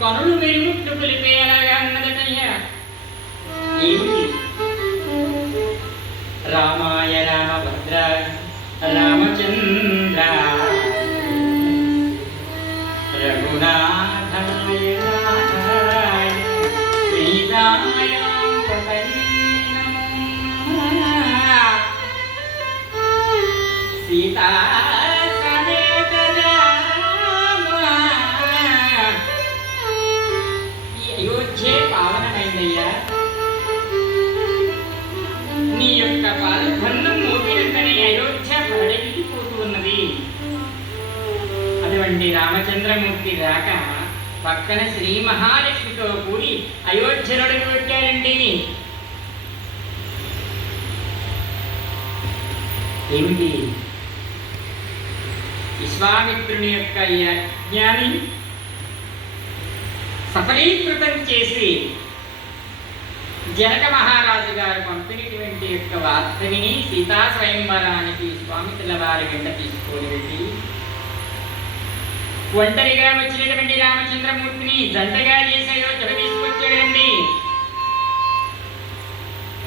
కనులు మెరుగుట్టు పిలిపేలాగా అన్నదటయ్యా. ఏమిటి? రామాయ రామభద్ర రామచంద్ర రఘునాథాయ నాథాయ సీతాయ సీతా పావనమైందయ్యా. నీ యొక్క పాదబంధం మోపినంతనే అయోధ్య పడగిపోతూ ఉన్నది. అటువంటి రామచంద్రమూర్తి రాక పక్కన శ్రీ మహాలక్ష్మితో కూడి అయోధ్యను అడుగుపెట్టాడండి. ఏమిటి? విశ్వామిత్రుని యొక్క యజ్ఞాన్ని సఫలీకృతం చేసి జనక మహారాజు గారు పంపినటువంటి యొక్క వార్తని సీతా స్వయంవరానికి స్వామితుల వారి వెంట తీసుకొని వెళ్ళి ఒంటరిగా వచ్చినటువంటి రామచంద్రమూర్తిని జంటగా చేసి అయోధ్యకు తీసుకొచ్చాడండి.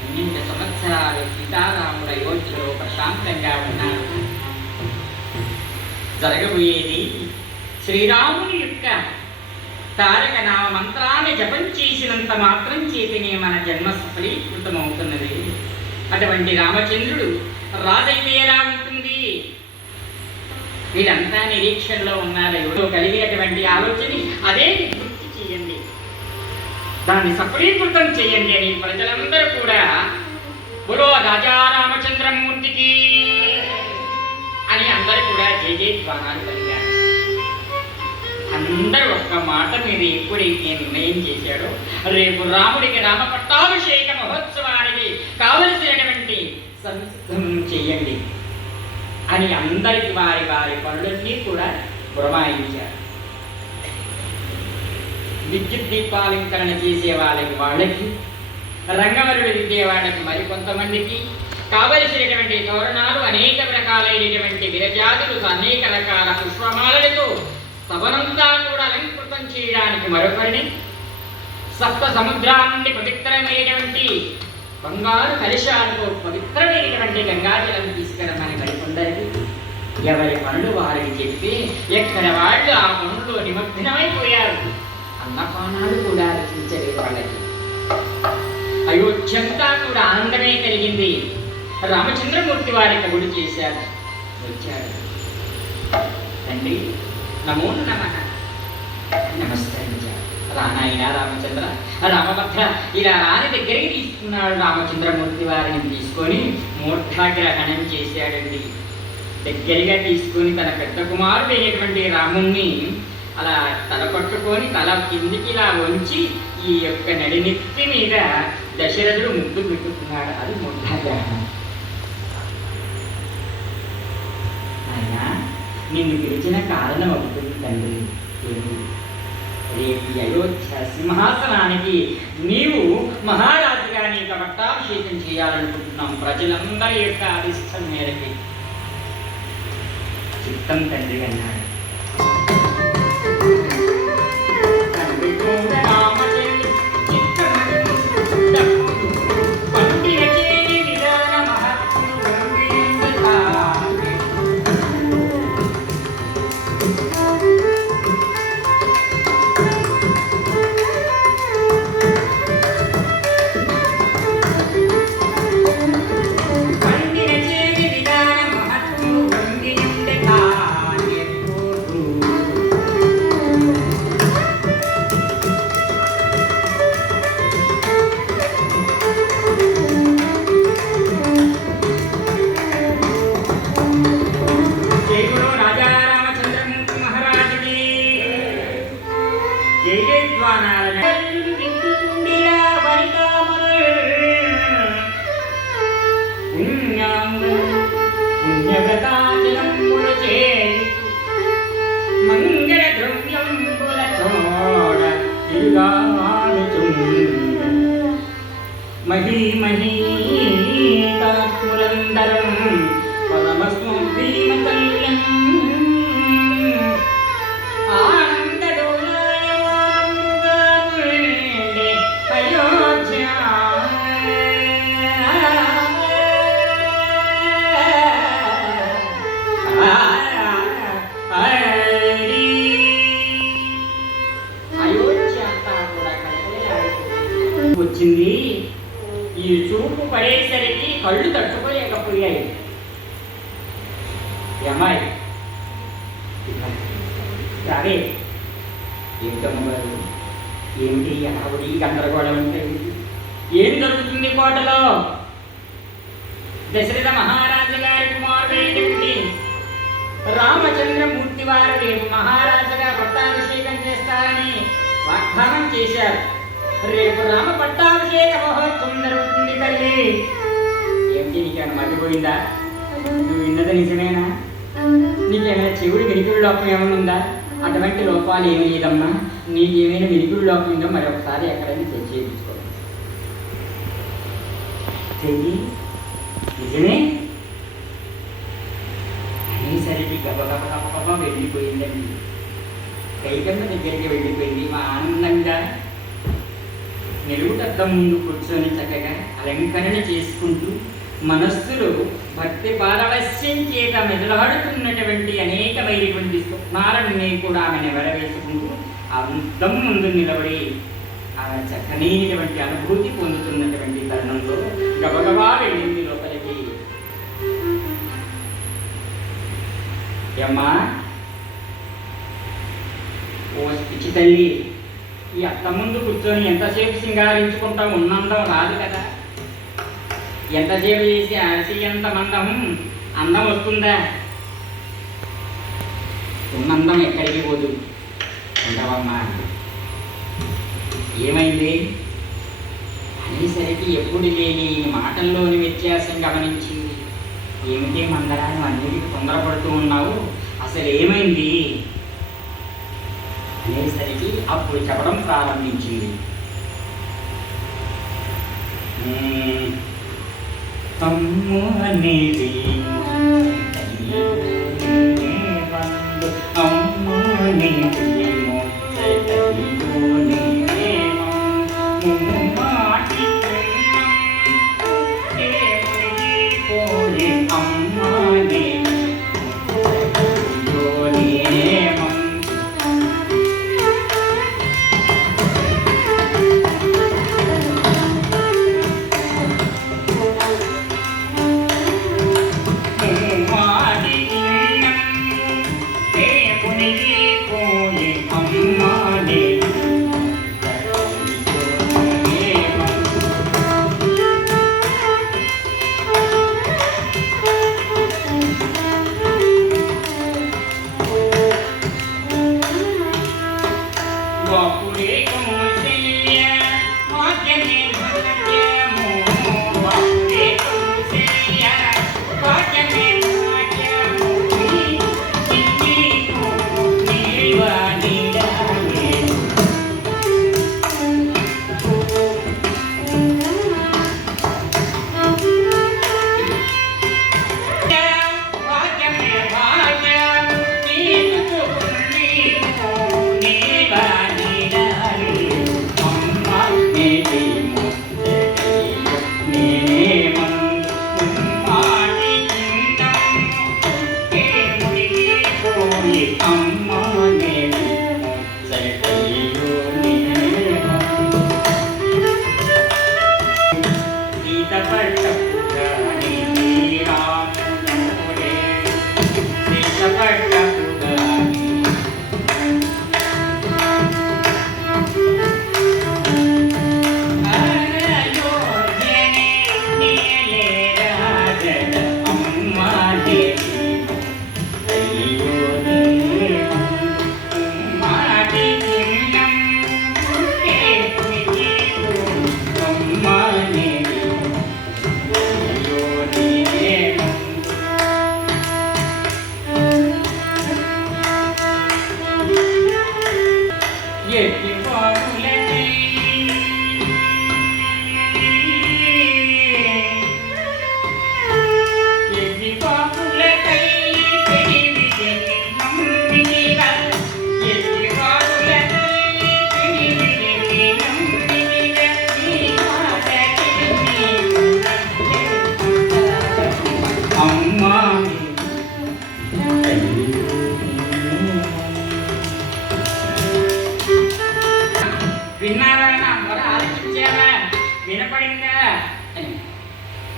12 సంవత్సరాలు సీతారాముడు అయోధ్యలో ప్రశాంతంగా ఉన్నారు. జరగబోయేది శ్రీరాముని యొక్క తారక నామ మంత్రాన్ని జపం చేసినంత మాత్రం చేతినే మన జన్మ సఫలీకృతమవుతున్నది. అటువంటి రామచంద్రుడు రాజైతే ఎలా ఉంటుంది? వీళ్ళంతా నిరీక్షణలో ఉన్నారు. ఎవరో కలిగినటువంటి ఆలోచన అదే గుర్తు చేయండి, దాన్ని సఫలీకృతం చేయండి అని ప్రజలందరూ కూడా బులో రాజా రామచంద్రమూర్తికి అని అందరూ కూడా జయ జయధ్వానాలు కలిగారు. అందరూ ఒక్క మాట మీద ఎప్పుడైతే నిర్ణయం చేశాడో రేపు రాముడికి రామ పట్టాభిషేక మహోత్సవానికి కావలసినటువంటి సంసిద్ధం చేయండి అని అందరికి వారి వారి పనులన్నీ కూడా పురమాయించారు. విద్యుత్ దీపాలంకరణ చేసే వాళ్ళకి రంగవల్లుడు దిద్దే వాళ్ళకి మరికొంతమందికి కావలసినటువంటి తోరణాలు అనేక రకాలైనటువంటి విరజాతులు అనేక రకాల పుష్పమాలలతో సభనంతా కూడా అలంకృతం చేయడానికి మరొకరిని, సప్త సముద్రాల నుండి పవిత్రమైనటువంటి బంగారు కలశాలతో పవిత్రమైనటువంటి గంగాజలం తీసుకురమ్మని మరికొందరికి, ఎవరి పనులు వారికి చెప్పి ఎక్కడ వాళ్ళు ఆ పనుల్లో నిమగ్నమైపోయారు. అన్నపానాలు కూడా రచించలేదు వాళ్ళకి. అయోధ్యంతా కూడా ఆనందమే కలిగింది. రామచంద్రమూర్తి వారి కబురు చేశారు. వచ్చాడు. తండ్రి నమో నమః నమస్కరించాడు. రానాయన రామచంద్ర రామభద్ర ఇలా రాని దగ్గరికి తీసుకున్నాడు. రామచంద్రమూర్తి వారిని తీసుకొని మూర్ధాగ్రహణం చేశాడండి. దగ్గరగా తీసుకొని తన పెద్ద కుమారుడు అయినటువంటి రాముణ్ణి అలా తల పట్టుకొని తల కిందికి ఇలా వంచి ఈ యొక్క నడినెత్తి మీద దశరథుడు ముద్దు పెట్టుకున్నాడు. అది మూర్ధాగ్రహణం. ఆయన నిన్ను పిలిచిన కారణం అవుతుంది తండ్రి. రేపు అయోధ్య సింహాసనానికి నీవు మహారాజుగా నీకు పట్టాభిషేకం చేయాలనుకుంటున్నాం. ప్రజలందరి యొక్క అభిష్టం మేరకి చిత్తం తండ్రి అన్నాడు. మహీమహీతాత్ములందరం పరమస్మృతిమతల్యం ఆనందడోలాయమానందే అయోధ్య అయోధ్య అంతా కూడా కలకలలాడిపోయింది. వచ్చింది. ఈ చూపు పడేసరికి కళ్ళు తట్టుకోలేకపోయాయి. అమ్మాయి రావే. ఏమిటమ్మగారు, ఏమిటి ఆవిడి గందరగోళం అంటే ఏం జరుగుతుంది కోటలో? దశరథ మహారాజు గారి కుమారుడైనటువంటి రామచంద్రమూర్తి వారు రేపు మహారాజుగా పట్టాభిషేకం చేస్తారని వాగ్దానం చేశారు. రేపు రామ పట్టాభిషేక మహోత్సవం జరుగుతుంది తల్లి. ఏమిటి నీకేమైనా మర్చిపోయిందా? నువ్వు విన్నది నిజమేనా? నీకేమైనా చెవుడు వినికిడి లోపం ఏమైనా ఉందా? అటువంటి లోపాలు ఏమీ లేదమ్మా. నీకేమైనా వినికిడి లోపం ఉందో మరొకసారి ఎక్కడైనా చెక్ చేయించుకోవాలి. చెయ్యి నిజమే అనేసరికి గబగబ గబగబ వెళ్ళిపోయిందండి. కైకమ్మ దగ్గరికి వెళ్ళిపోయింది. మా ఆనందంగా నిలువుటద్దం ముందు కూర్చొని చక్కగా అలంకరణ చేసుకుంటూ మనస్సులో భక్తి పారవశ్యం చేత మెదలాడుతున్నటువంటి అనేకమైనటువంటి స్వప్నాలన్నీ కూడా ఆమె నెవరవేసుకుంటూ అద్దం ముందు నిలబడి ఆమె చక్కనైనటువంటి అనుభూతి పొందుతున్నటువంటి తరుణంలో గబగబా వెళ్ళింది లోపలికి. అమ్మా, ఓ పిచ్చి తల్లి, ఈ అత్త ముందు కూర్చొని ఎంతసేపు సింగారించుకుంటాం? ఉన్నందం రాదు కదా. ఎంతసేపు చేసి అరిసి ఎంత మందం అందం వస్తుందా? ఉన్నందం ఎక్కడికి పోదు. ఉండవమ్మా, ఏమైంది అనేసరికి ఎప్పుడు లేని మాటల్లోని వ్యత్యాసం గమనించింది. ఏమిటి మందరాన్ని అన్నిటికీ తొందరపడుతూ ఉన్నావు, అసలు ఏమైంది అనేసరికి అప్పుడు చెప్పడం ప్రారంభించింది. అమ్ము అనేది అమ్ము అనేది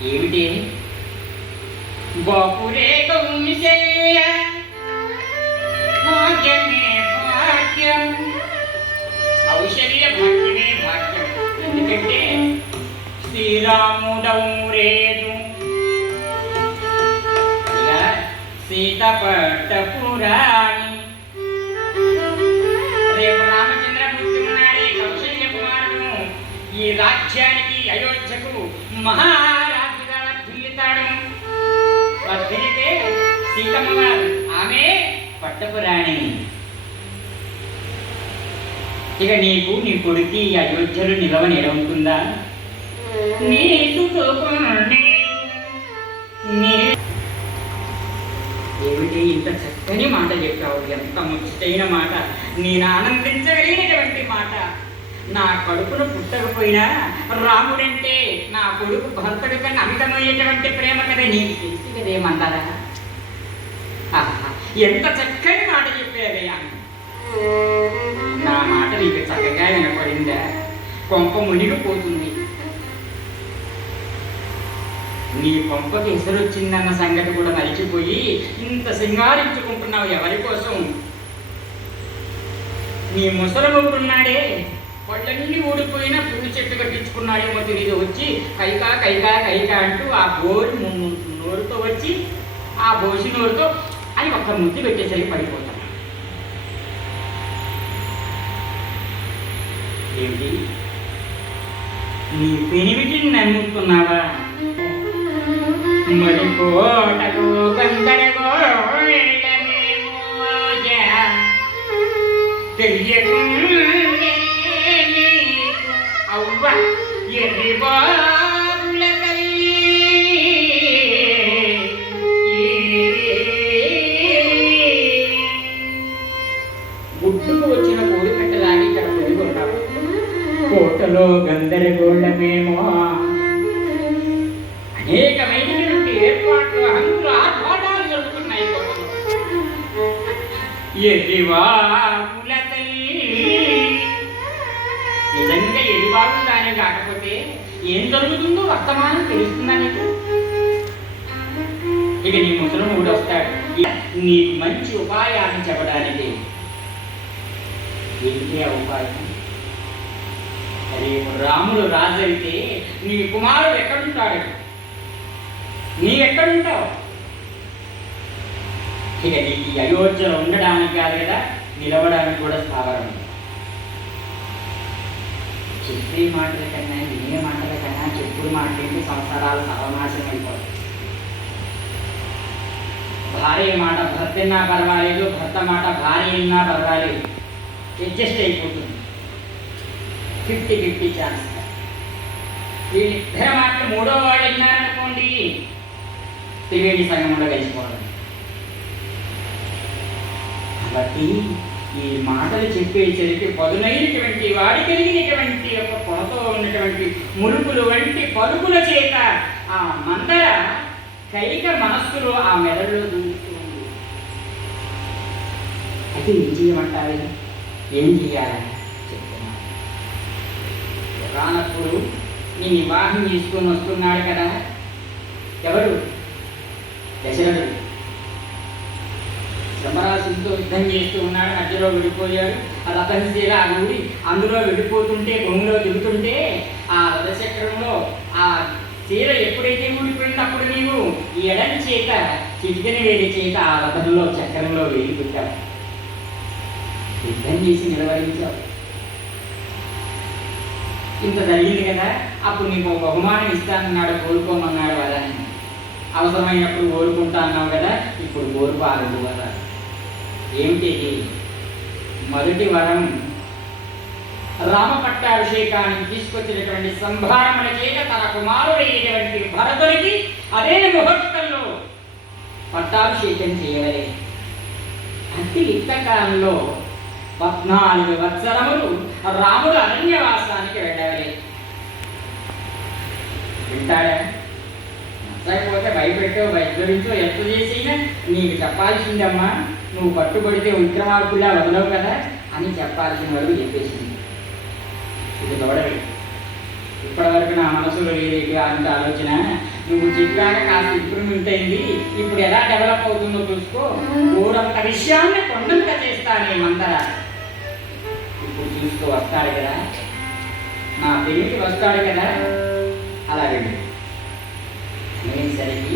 ఏమిటి? బాపురే కౌమిశల్య భాగ్యమే భాగ్యం, కౌశల్య భాగ్యమే భాగ్యం. ఎందుకంటే శ్రీరాముడౌరేదు సీత పట్టపురాణి. రేపు రామచంద్రమూర్తి ఉన్నాడే కౌశల్య కుమారుడు ఈ రాజ్యానికి అయోధ్యకు మహారాజుగా వర్ధిల్లుతాడు. వర్ధిల్లితే సీతమ్మ వారు ఆమె పట్టపురాణి. ఇక నీకు నీ కొడుకు ఈ అయోధ్యలో నిలవని ఎడవుతుందా? ఏమిటి ఇంత చక్కని మాట చెప్పావు, ఎంత ముచ్చటైన మాట, నేను ఆనందించగలిగినటువంటి మాట. నా కడుపును పుట్టకపోయినా రాముడంటే నా కొడుకు భర్తడు కన్నా అమితమయ్యేటువంటి ప్రేమ కదా నీకు తెలుసు కదేమంటారా? ఎంత చక్కని మాట చెప్పావయ్యా. నా మాట నీకు చక్కగా వినపడిందా? కొంప మునిగిపోతుంది. నీ కొంపకి ఎసరొచ్చిందన్న సంగతి కూడా మరిచిపోయి ఇంత సింగారించుకుంటున్నావు ఎవరి కోసం? నీ ముసలమొగుడున్నాడే, పళ్ళన్నీ ఊడిపోయినా పువ్వు చెట్టు కట్టించుకున్నాడేమో తిరిగి వచ్చి కైకా కైకా కైకా అంటూ ఆ బోరి నోరుతో వచ్చి ఆ బోసి నోరుతో అని ఒక్క ముద్దు పెట్టేసరికి పడిపోతాను. ఏంటి నీ పెనిమిటిని నమ్ముకున్నావా? మరికోటకు తెలియకుండా అవ్వ ఎర్రి బారుల తల్లి గుడ్డుకు వచ్చిన కోడి పెట్టలాగి ఇక్కడ పొడిగొంటావు. కోటలో గందరగోళమేమో, అనేకమైనటువంటి ఏర్పాట్లు హంగులు ఆర్భాటాలు జరుగుతున్నాయి. ఎదివాకుల తల్లి నిజంగా ఎదివాకులానే కాకపోతే ఏం జరుగుతుందో వర్తమానం తెలుస్తుందా నీకు? ఇక నీ ముసలం ఊడొస్తాడు నీకు మంచి ఉపాయాన్ని చెప్పడానికి. ఏంటి ఆ ఉపాయం? రేపు రాముడు రాజు అయితే నీ కుమారుడు ఎక్కడుంటాడు? నీవెక్కడుంటావు? ఇక నీకు అయోధ్యలో ఉండడానికి కాదు కదా, నిలవడానికి కూడా స్థావరం. చెప్పే మాటల కన్నా వినే మాటల కన్నా చెప్పుడు మాటలేంటి సంవత్సరాలు సర్వనాశనం అయిపోతాయి. భార్య మాట భర్త విన్నా పర్వాలేదు, భర్త మాట భార్య విన్నా పర్వాలేదు, అడ్జస్ట్ అయిపోతుంది. 50-50 ఛాన్స్. వీళ్ళిద్దరి మాటలు మూడో వాళ్ళు విన్నారనుకోండి, త్రివేణి సంగమంలో కలిసిపోవడం. కాబట్టి ఈ మాటలు చెప్పేసరికి పదునైనటువంటి వాడి కలిగినటువంటి ఒక కొనతో ఉన్నటువంటి మురుకులు వంటి పలుకుల చేత ఆ మందర కైక మనస్సులో ఆ మెదడులో దూకుతుంది. అయితే ఏం చేయమంటారు? ఏం చేయాలని చెప్తున్నా. రానప్పుడు నీ వివాహం చేసుకొని వస్తున్నాడు కదా, ఎవరు? దశరథుడు. బ్రహ్మరాశులతో యుద్ధం చేస్తూ ఉన్నాడు, మధ్యలో విడిపోయాడు. ఆ రథశీల ఊడి అందులో విడిపోతుంటే భూమిలో దిగుతుంటే ఆ రథచక్రంలో ఆ శీల ఎప్పుడైతే ఊడిపోయిందో అప్పుడు నీవు ఈ ఎడని చేత చిటికని వేడి చేత ఆ రథంలో చక్రంలో వేడి పెట్టావు, యుద్ధం చేసి నిలవరించావు. ఇంత జరిగింది కదా, అప్పుడు నీకు బహుమానం ఇస్తానన్నాడు, కోరుకోమన్నాడు వాళ్ళని. అవసరమైనప్పుడు కోరుకుంటా అన్నావు కదా, ఇప్పుడు కోరుకు ఆగదు కదా. ఏమిటి? మొదటి వరం రామ పట్టాభిషేకానికి తీసుకొచ్చినటువంటి సంభారముల చేత తన కుమారుడైనటువంటి భరతుడికి అదే ముహూర్తంలో పట్టాభిషేకం చేయవలే. అతి యుక్తకాలంలో 14 సంవత్సరములు రాముడు అరణ్యవాసానికి వెళ్ళవలే. వింటాడా? నచ్చకపోతే భయపెట్టో భయపడించో ఎంత చేసినా నీకు చెప్పాల్సిందమ్మా, నువ్వు పట్టుబడితే విగ్రహార్కుల్లా వదలవు కదా అని చెప్పాల్సిన వరకు చెప్పేసింది. ఇది తోడవి. ఇప్పటి వరకు నా మనసులో లేదేటి అంత ఆలోచన నువ్వు చెప్పాక కాస్త ఇంప్రూవ్మెంట్ అయింది, ఇప్పుడు ఎలా డెవలప్ అవుతుందో చూసుకో. ఊరంత విషయాన్ని కొండంత చేస్తానే మందర. ఇప్పుడు చూస్తూ వస్తాడు కదా, నా పెళ్ళికి వస్తాడు కదా, అలా వెళ్ళి నేను సరికి